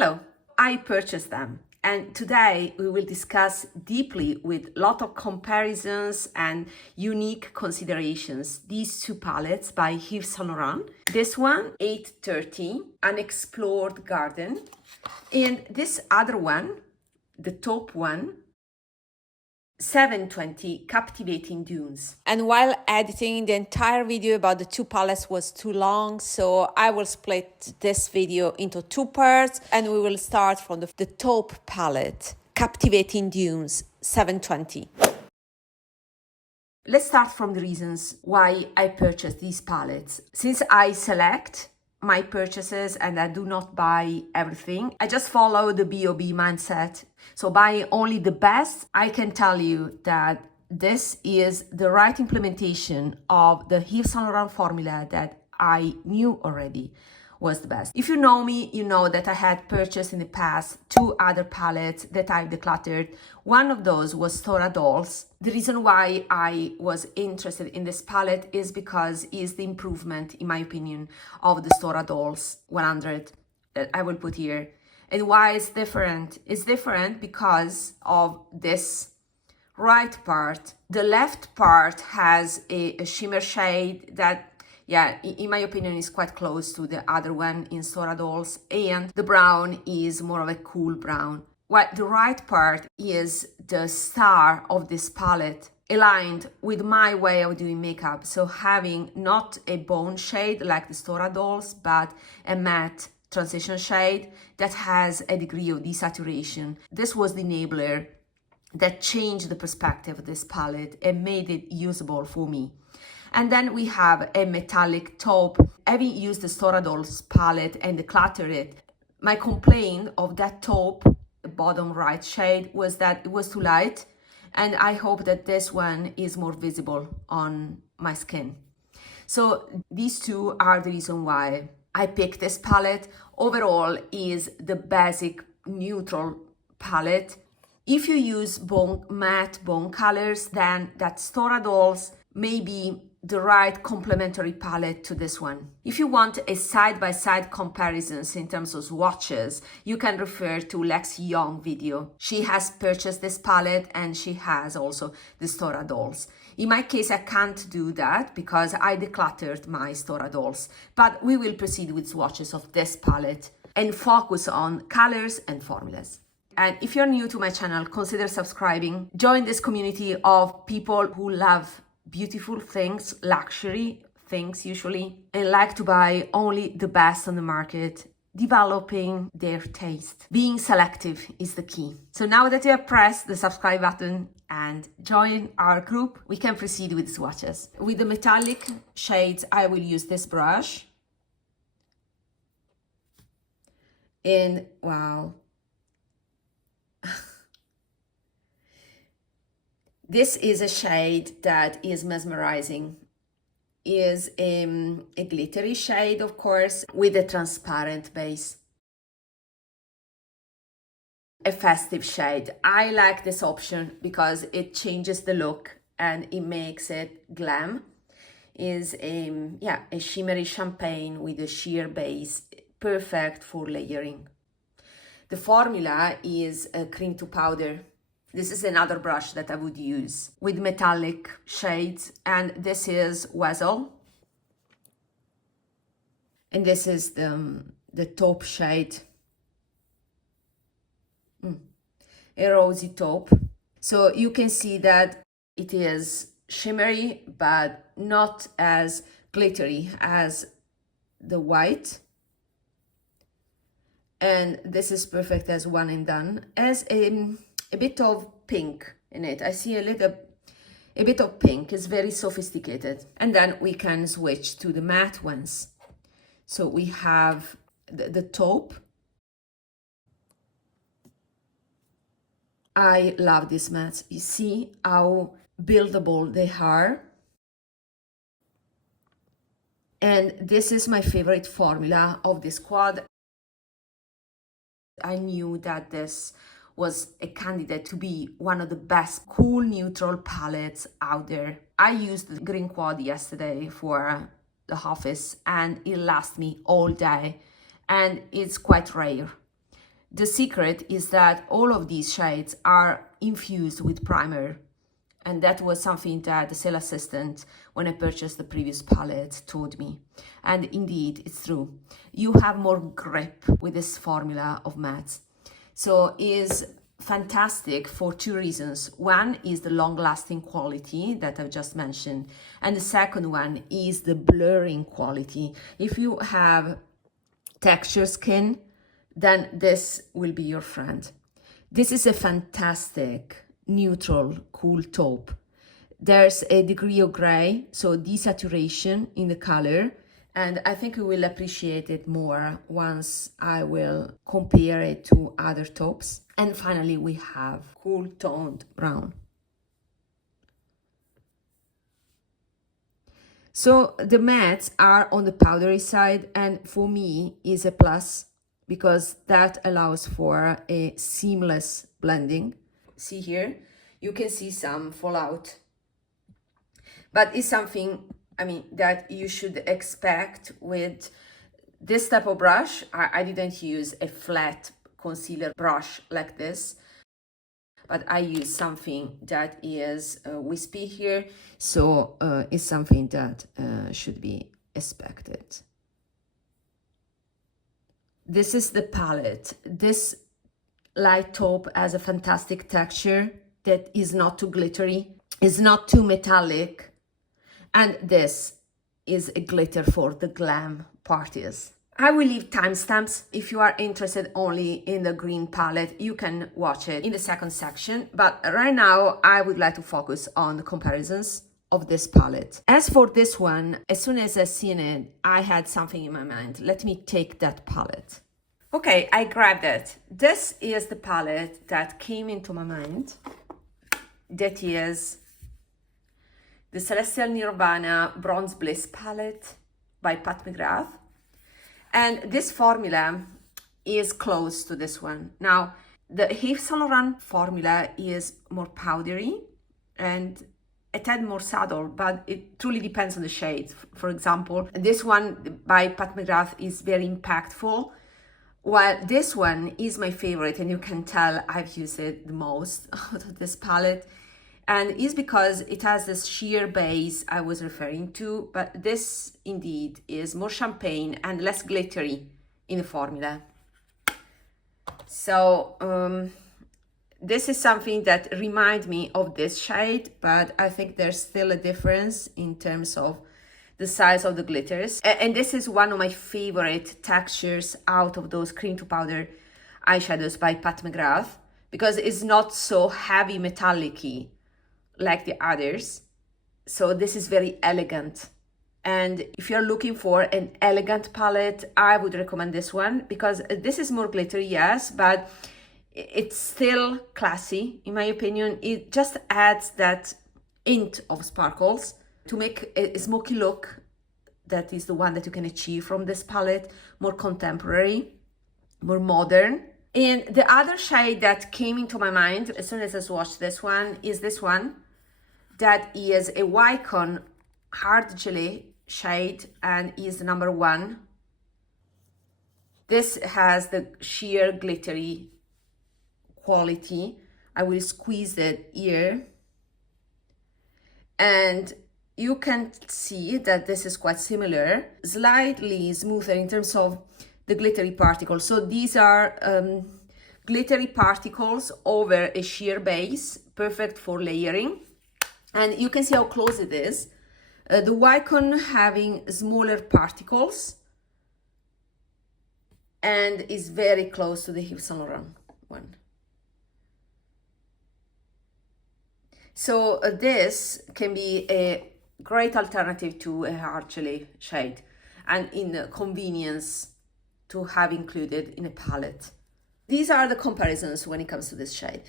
Hello, I purchased them, and today we will discuss deeply with a lot of comparisons and unique considerations these two palettes by Yves Saint Laurent. This one, 830, Unexplored Garden, and this other one, the top one, 720, Captivating Dunes. And while editing, the entire video about the two palettes was too long, so I will split this video into two parts, and we will start from the top palette, Captivating Dunes, 720. Let's start from the reasons why I purchased these palettes. Since I select my purchases and I do not buy everything, I just follow the B.O.B. mindset. So buying only the best, I can tell you that this is the right implementation of the Yves Saint Laurent formula that I knew already was the best. If you know me, you know that I had purchased in the past two other palettes that I decluttered. One of those was Stora Dolls. The reason why I was interested in this palette is because it's the improvement, in my opinion, of the Stora Dolls 100 that I will put here. And why it's different? It's different because of this right part. The left part has a shimmer shade that, yeah, in my opinion, is quite close to the other one in Stora Dolls, and the brown is more of a cool brown. While the right part is the star of this palette, aligned with my way of doing makeup. So having not a bone shade like the Stora Dolls, but a matte transition shade that has a degree of desaturation. This was the enabler that changed the perspective of this palette and made it usable for me. And then we have a metallic taupe. Having used the Stora Dolls palette and decluttered it, my complaint of that taupe, the bottom right shade, was that it was too light, and I hope that this one is more visible on my skin. So these two are the reason why I picked this palette. Overall is the basic neutral palette. If you use matte bone colors, then that Stora Dolls may be the right complementary palette to this one. If you want a side-by-side comparisons in terms of swatches, you can refer to Lexi Young video. She has purchased this palette and she has also the Stora Dolls. In my case, I can't do that because I decluttered my Stora Dolls, but we will proceed with swatches of this palette and focus on colors and formulas. And if you're new to my channel, consider subscribing. Join this community of people who love beautiful things, luxury things usually, and like to buy only the best on the market, developing their taste. Being selective is the key. So now that you have pressed the subscribe button and join our group, we can proceed with swatches. With the metallic shades, I will use this brush. And wow. This is a shade that is mesmerizing. Is a glittery shade, of course, with a transparent base. A festive shade. I like this option because it changes the look and it makes it glam. Is a shimmery champagne with a sheer base, perfect for layering. The formula is a cream to powder. This is another brush that I would use with metallic shades, and this is YSL. And this is the top shade, a rosy taupe. So you can see that it is shimmery, but not as glittery as the white. And this is perfect as one and done. As a bit of pink in it. I see a bit of pink. It's very sophisticated. And then we can switch to the matte ones. So we have the taupe. I love these mattes. You see how buildable they are. And this is my favorite formula of this quad. I knew that this was a candidate to be one of the best cool neutral palettes out there. I used the green quad yesterday for the office and it lasts me all day, and it's quite rare. The secret is that all of these shades are infused with primer. And that was something that the sale assistant, when I purchased the previous palette, told me. And indeed, it's true. You have more grip with this formula of mattes. So is fantastic for two reasons. One is the long-lasting quality that I've just mentioned. And the second one is the blurring quality. If you have texture skin, then this will be your friend. This is a fantastic neutral cool taupe. There's a degree of gray, so desaturation in the color, and I think we will appreciate it more once I will compare it to other taupes. And finally we have cool toned brown. So the mattes are on the powdery side, and for me is a plus because that allows for a seamless blending. See here, you can see some fallout, but it's something, I mean, that you should expect with this type of brush. I didn't use a flat concealer brush like this, but I use something that is wispy here, so it's something that should be expected. This is the palette. This light taupe has a fantastic texture that is not too glittery, is not too metallic, and this is a glitter for the glam parties. I will leave timestamps. If you are interested only in the green palette, you can watch it in the second section, but right now I would like to focus on the comparisons of this palette. As for this one, as soon as I seen it, I had something in my mind. Let me take that palette. Okay, I grabbed it. This is the palette that came into my mind. That is the Celestial Nirvana Bronze Bliss palette by Pat McGrath. And this formula is close to this one. Now, the Yves Saint Laurent formula is more powdery and a tad more subtle, but it truly depends on the shade. For example, this one by Pat McGrath is very impactful, while this one is my favorite, and you can tell I've used it the most out of this palette. And it's because it has this sheer base I was referring to, but this indeed is more champagne and less glittery in the formula. So this is something that reminds me of this shade, but I think there's still a difference in terms of the size of the glitters. And this is one of my favorite textures out of those cream to powder eyeshadows by Pat McGrath, because it's not so heavy metallic-y like the others. So this is very elegant. And if you're looking for an elegant palette, I would recommend this one, because this is more glittery, yes, but it's still classy, in my opinion. It just adds that hint of sparkles to make a smoky look. That is the one that you can achieve from this palette, more contemporary, more modern. And the other shade that came into my mind as soon as I swatched this one is this one. That is a Wycon Hard Gelée shade and is the number 1. This has the sheer glittery quality. I will squeeze it here. And you can see that this is quite similar, slightly smoother in terms of the glittery particles. So these are glittery particles over a sheer base, perfect for layering. And you can see how close it is. The Wycon having smaller particles and is very close to the Yves Saint Laurent one. So this can be a great alternative to a hard gelée shade, and in convenience to have included in a palette. These are the comparisons when it comes to this shade.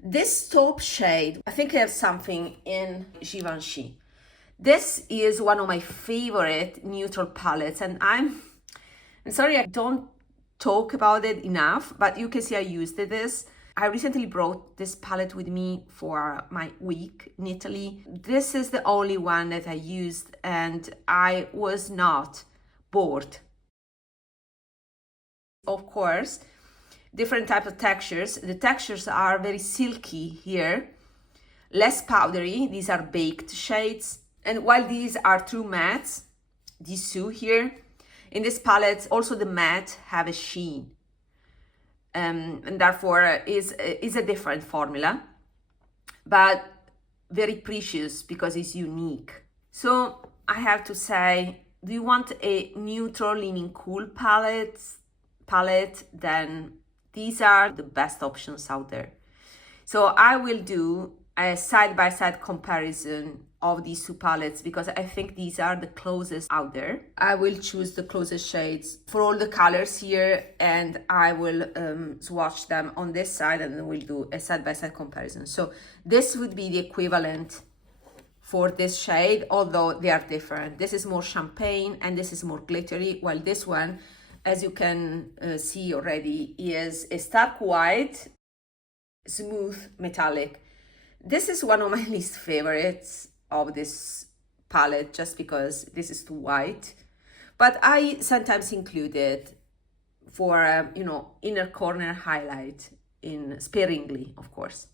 This taupe shade, I think I have something in Givenchy. This is one of my favorite neutral palettes, and I'm sorry I don't talk about it enough, but you can see I used this. I recently brought this palette with me for my week in Italy. This is the only one that I used, and I was not bored. Of course, different types of textures. The textures are very silky here, less powdery. These are baked shades. And while these are true mattes, these two here, in this palette, also the matte have a sheen. And therefore is a different formula, but very precious because it's unique. So I have to say, do you want a neutral leaning cool palette, then these are the best options out there. So I will do a side-by-side comparison of these two palettes because I think these are the closest out there. I will choose the closest shades for all the colors here, and I will swatch them on this side, and then we'll do a side-by-side comparison. So this would be the equivalent for this shade, although they are different. This is more champagne and this is more glittery, while this one, as you can see already, is a stark white, smooth metallic. This is one of my least favorites of this palette just because this is too white, but I sometimes include it for you know, inner corner highlight in sparingly, of course.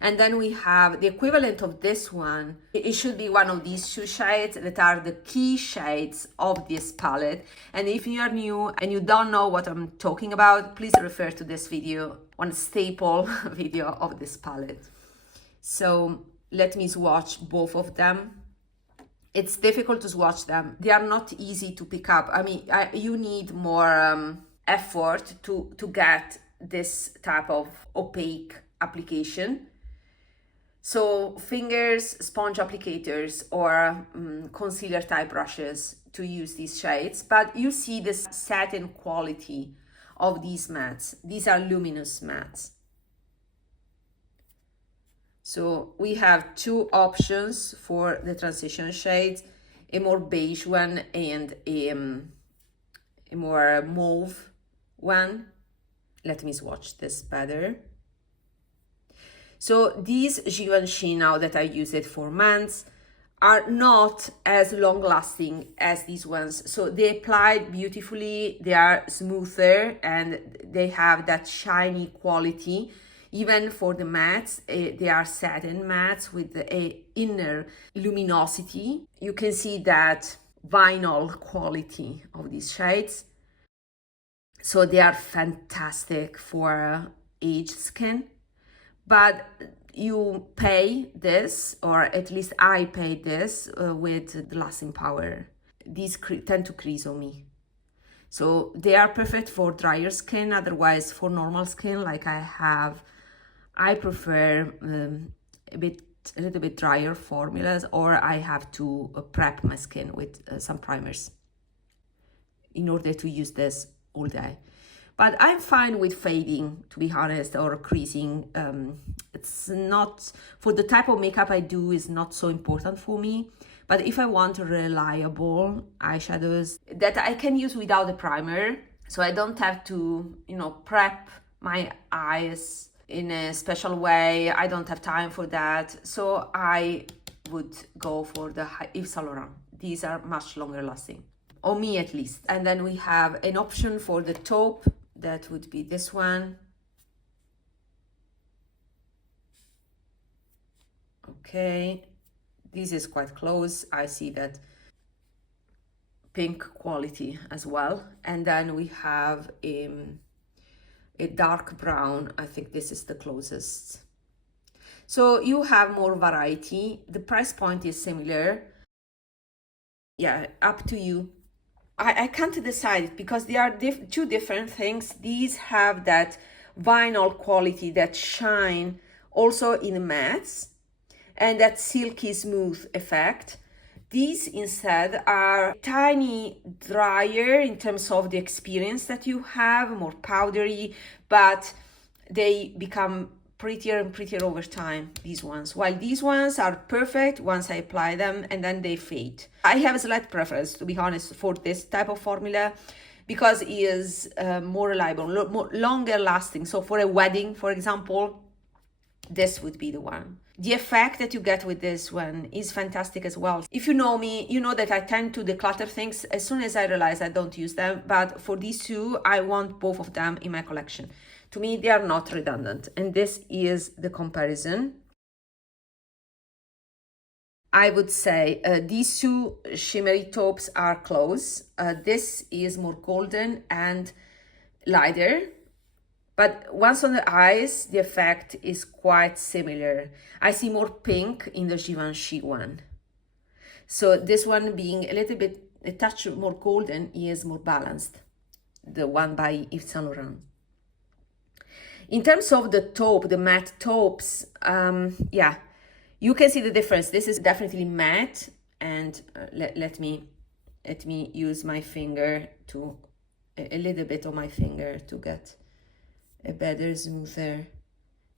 And then we have the equivalent of this one. It should be one of these two shades that are the key shades of this palette. And if you are new and you don't know what I'm talking about, please refer to this video, one staple video of this palette. So let me swatch both of them. It's difficult to swatch them. They are not easy to pick up. I mean, you need more effort to get this type of opaque application. So fingers, sponge applicators, or concealer type brushes to use these shades. But you see this satin quality of these mattes. These are luminous mattes. So we have two options for the transition shades, a more beige one and a more mauve one. Let me swatch this better. So these Givenchy, now that I use it for months, are not as long lasting as these ones. So they apply beautifully, they are smoother, and they have that shiny quality. Even for the mattes, they are satin mattes with a inner luminosity. You can see that vinyl quality of these shades. So they are fantastic for aged skin. But you pay this, or at least I paid this, with the lasting power. These tend to crease on me. So they are perfect for drier skin. Otherwise, for normal skin like I have, I prefer a little bit drier formulas, or I have to prep my skin with some primers in order to use this all day. But I'm fine with fading, to be honest, or creasing. It's not, for the type of makeup I do, is not so important for me. But if I want reliable eyeshadows that I can use without a primer, so I don't have to, you know, prep my eyes in a special way, I don't have time for that. So I would go for the Yves Saint Laurent. These are much longer lasting, on me at least. And then we have an option for the taupe. That would be this one. Okay, this is quite close. I see that pink quality as well. And then we have a dark brown. I think this is the closest. So you have more variety. The price point is similar. Yeah, up to you. I can't decide because they are two different things. These have that vinyl quality, that shine also in the mattes, and that silky smooth effect. These instead are tiny drier in terms of the experience that you have, more powdery, but they become prettier and prettier over time, these ones. While these ones are perfect once I apply them and then they fade. I have a slight preference, to be honest, for this type of formula because it is more reliable, more longer lasting. So for a wedding, for example, this would be the one. The effect that you get with this one is fantastic as well. If you know me, you know that I tend to declutter things as soon as I realize I don't use them. But for these two, I want both of them in my collection. To me, they are not redundant. And this is the comparison. I would say these two shimmery taupes are close. This is more golden and lighter. But once on the eyes, the effect is quite similar. I see more pink in the Givenchy one. So this one being a little bit, a touch more golden, is more balanced. The one by Yves Saint Laurent. In terms of the taupe, the matte taupes, yeah, you can see the difference. This is definitely matte, and let me use my finger to, a little bit of my finger to get a better, smoother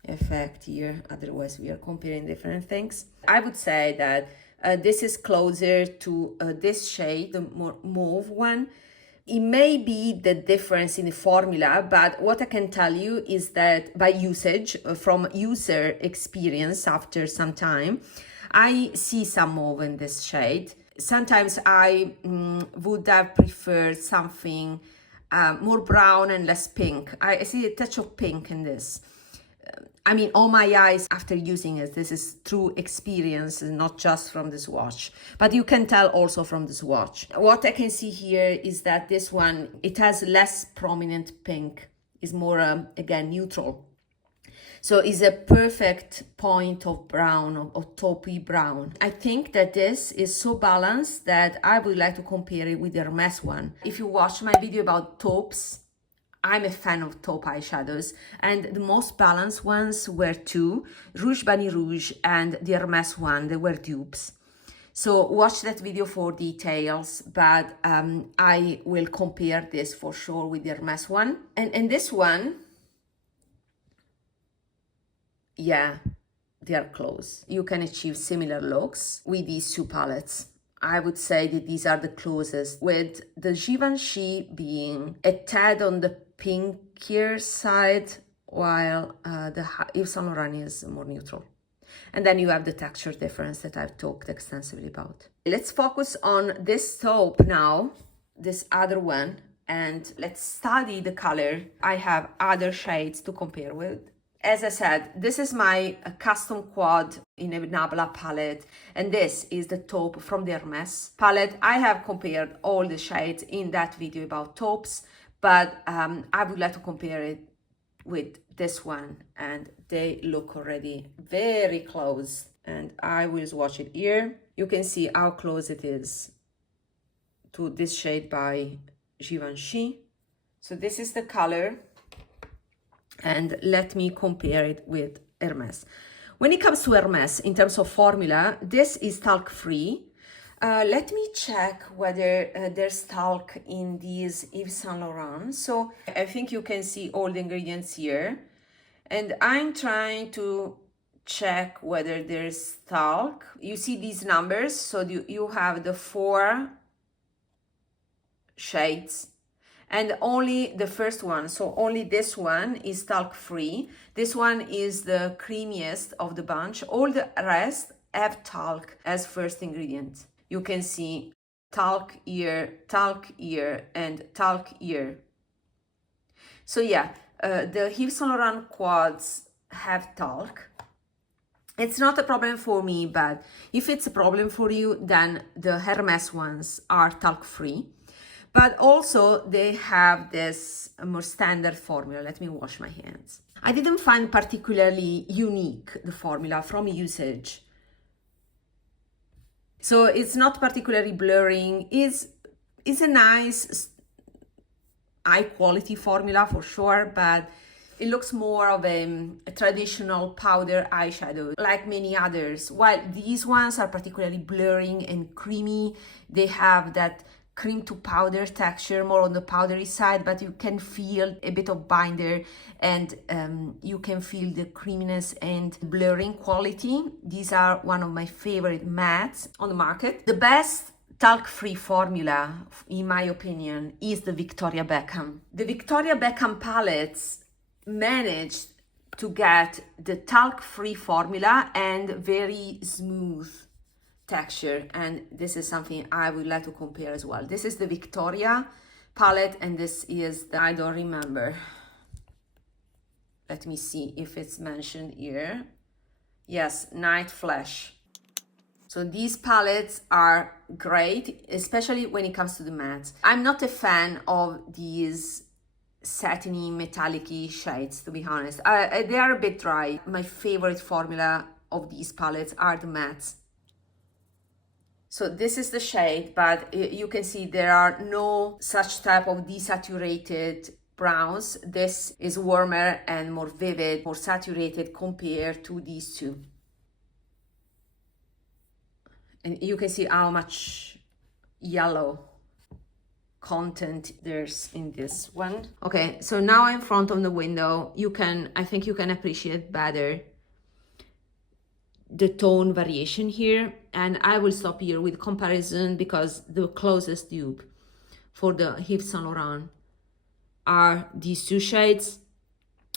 effect here. Otherwise, we are comparing different things. I would say that this is closer to this shade, the more mauve one. It may be the difference in the formula, but what I can tell you is that by usage, from user experience after some time, I see some mauve in this shade. Sometimes I would have preferred something more brown and less pink. I see a touch of pink in this. I mean, on my eyes after using it, this is true experience, not just from the swatch, but you can tell also from the swatch. What I can see here is that this one, it has less prominent pink, is more, again, neutral. So it's a perfect point of brown, of taupey brown. I think that this is so balanced that I would like to compare it with the Hermes one. If you watch my video about taupes, I'm a fan of taupe eyeshadows, and the most balanced ones were two, Rouge Bunny Rouge and the Hermes one. They were dupes. So watch that video for details, but I will compare this for sure with the Hermes one. And this one, yeah, they are close. You can achieve similar looks with these two palettes. I would say that these are the closest, with the Givenchy being a tad on the pinkier side, while the Yves Saint Laurent is more neutral. And then you have the texture difference that I've talked extensively about. Let's focus on this taupe now, this other one, and let's study the color. I have other shades to compare with. As I said, this is my custom quad in a Nabla palette, and this is the taupe from the Hermes palette. I have compared all the shades in that video about taupes, but I would like to compare it with this one, and they look already very close. And I will swatch it here. You can see how close it is to this shade by Givenchy. So this is the color. And let me compare it with Hermes. When it comes to Hermes, in terms of formula, this is talc-free. Let me check whether there's talc in these Yves Saint Laurent. So I think you can see all the ingredients here. And I'm trying to check whether there's talc. You see these numbers, so you have the 4 shades. And only the first one, so only this one is talc-free. This one is the creamiest of the bunch. All the rest have talc as first ingredient. You can see talc here, and talc here. So yeah, the Yves Saint Laurent quads have talc. It's not a problem for me, but if it's a problem for you, then the Hermes ones are talc-free. But also they have this more standard formula. Let me wash my hands. I didn't find particularly unique the formula from usage. So it's not particularly blurring. It's a nice, high quality formula for sure, but it looks more of a traditional powder eyeshadow like many others. While these ones are particularly blurring and creamy, they have that cream to powder texture, more on the powdery side, but you can feel a bit of binder, and you can feel the creaminess and blurring quality. These are one of my favorite mattes on the market. The best talc-free formula, in my opinion, is the Victoria Beckham. The Victoria Beckham palettes managed to get the talc-free formula and very smooth texture, and this is something I would like to compare as well. This is the Victoria palette, and this is the, I don't remember, let me see if it's mentioned here. Yes, Night Flash. So these palettes are great, especially when it comes to the mattes. I'm not a fan of these satiny, metallic-y shades, to be honest. They are a bit dry. My favorite formula of these palettes are the mattes. So this is the shade, but you can see there are no such type of desaturated browns. This is warmer and more vivid, more saturated compared to these two. And you can see how much yellow content there's in this one. Okay, so now I'm in front of the window. I think you can appreciate better the tone variation here, and I will stop here with comparison because the closest dupe for the Yves Saint Laurent are these two shades.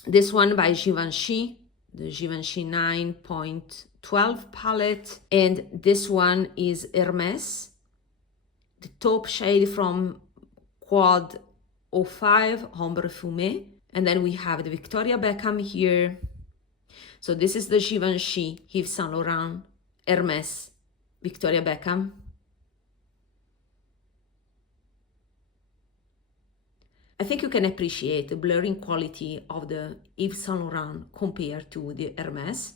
This one by Givenchy, the Givenchy 9.12 palette, and this one is Hermes, the top shade from Quad 05, Ombre Fumé, and then we have the Victoria Beckham here. So this is the Givenchy, Yves Saint Laurent, Hermes, Victoria Beckham. I think you can appreciate the blurring quality of the Yves Saint Laurent compared to the Hermes.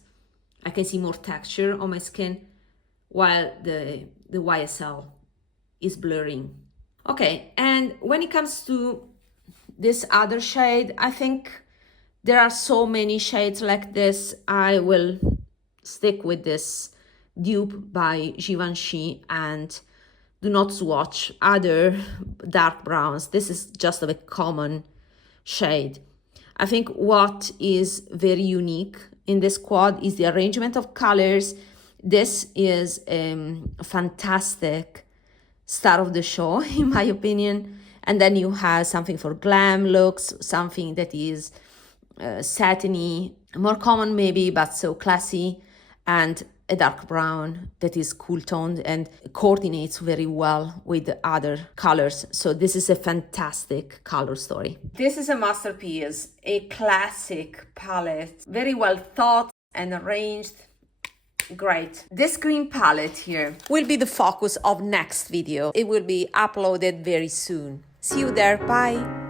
I can see more texture on my skin, while the YSL is blurring. Okay, and when it comes to this other shade, I think there are so many shades like this. I will stick with this dupe by Givenchy and do not swatch other dark browns. This is just a common shade. I think what is very unique in this quad is the arrangement of colors. This is a fantastic star of the show, in my opinion. And then you have something for glam looks, something that is satiny, more common maybe, but so classy, and a dark brown that is cool toned and coordinates very well with the other colors. So this is a fantastic color story. This is a masterpiece, a classic palette, very well thought and arranged. Great. This green palette here will be the focus of next video. It will be uploaded very soon. See you there. Bye.